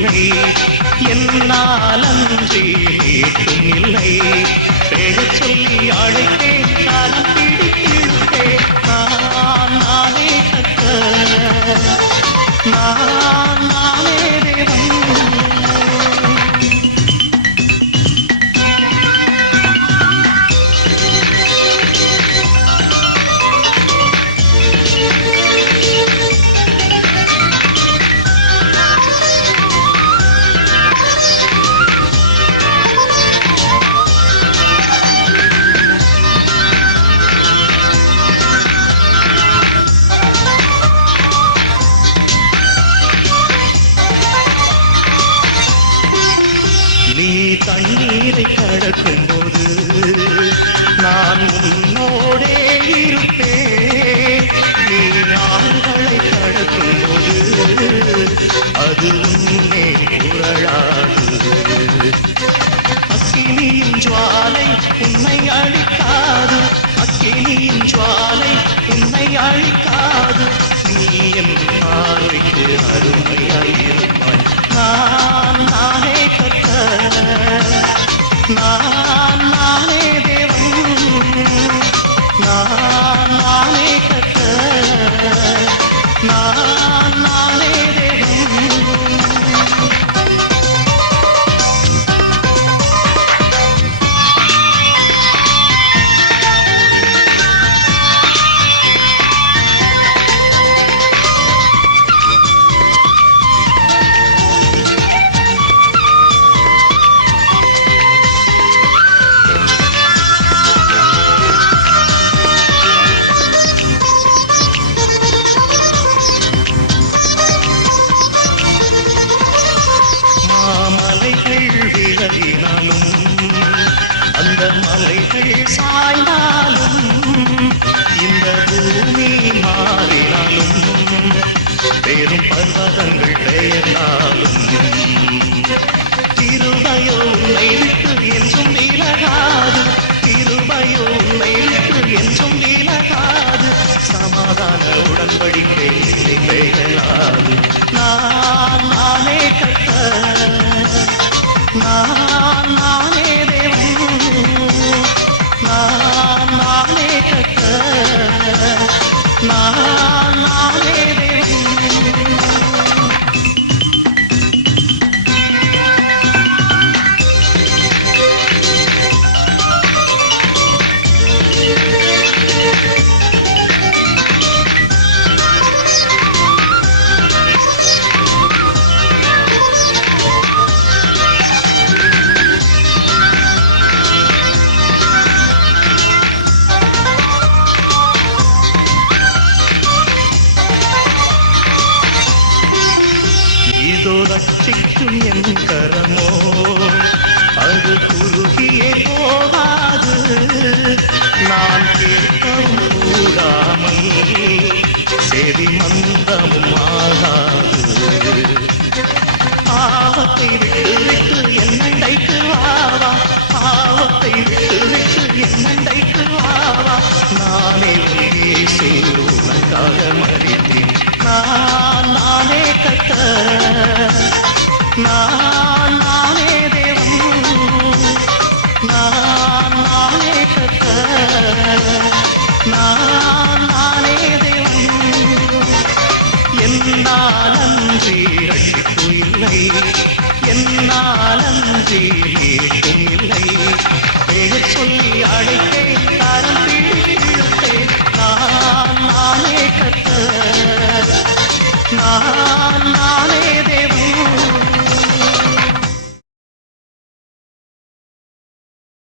இல்லை, என்னால் அன்றி மீட்டும் இல்லை. பெயர் சொல்லி அழைத்தேன், காலம் பிடித்திழுத்தேன். நானே கர்த்தர், நானே தேவன். நீ தண்ணீரை கடக்கும் போது நான் உன்னோடே இருப்பேன். நீ ஆறுகளை கடக்கும் போது அது உன்னே புரளாது. அக்கினியின் ஜுவாலை உன்னை அழிக்காது, அக்கினியின் ஜுவாலை உன்னை அழிக்காது. நீ என் பார்வைக்கு அருமையாயிருப்பாய். நானே கர்த்தர், நானே தேவன். நானே கர்த்தர், நானே தேவன். மலைகள் விலகினாலும் அந்த மலைகள் சாய்ந்தாலும் இந்த பூமி மாறினாலும் பெரும் பர்வதங்கள் பெயர்ந்தாலும் கிருபையோ உன்னை விட்டு என்றும் விலகாது, கிருபையோ உன்னை விட்டு என்றும் விலகாது. சமாதான உடன்படிக்கை பெயராது. நானே கர்த்தர், நானே தேவன். நானே கர்த்தர், நானே தேவன். இதோ ரட்சிக்கும் என் கரமோ அது குறுகியே போகாது. நான் கேட்கவும் கூடாமல் செவி மந்தமும் ஆகாது. பாவத்தை விட்டு விட்டு என்னண்டைக்கு வாவா, பாவத்தை விட்டு விட்டு என்னண்டைக்கு வாவா. நானே இயேசு உனக்காக மரித்தேன். நானே கர்த்தர், நானே தேவன். நானே கர்த்தர், நானே தேவன். என்னால் அன்றி ரட்சிப்பு இல்லை, என்னால் அன்றி மீட்டும் இல்லை. பெயர் சொல்லி அழைத்தேன், தரம் பிடித்தேன். நானே கர்த்தர், நானே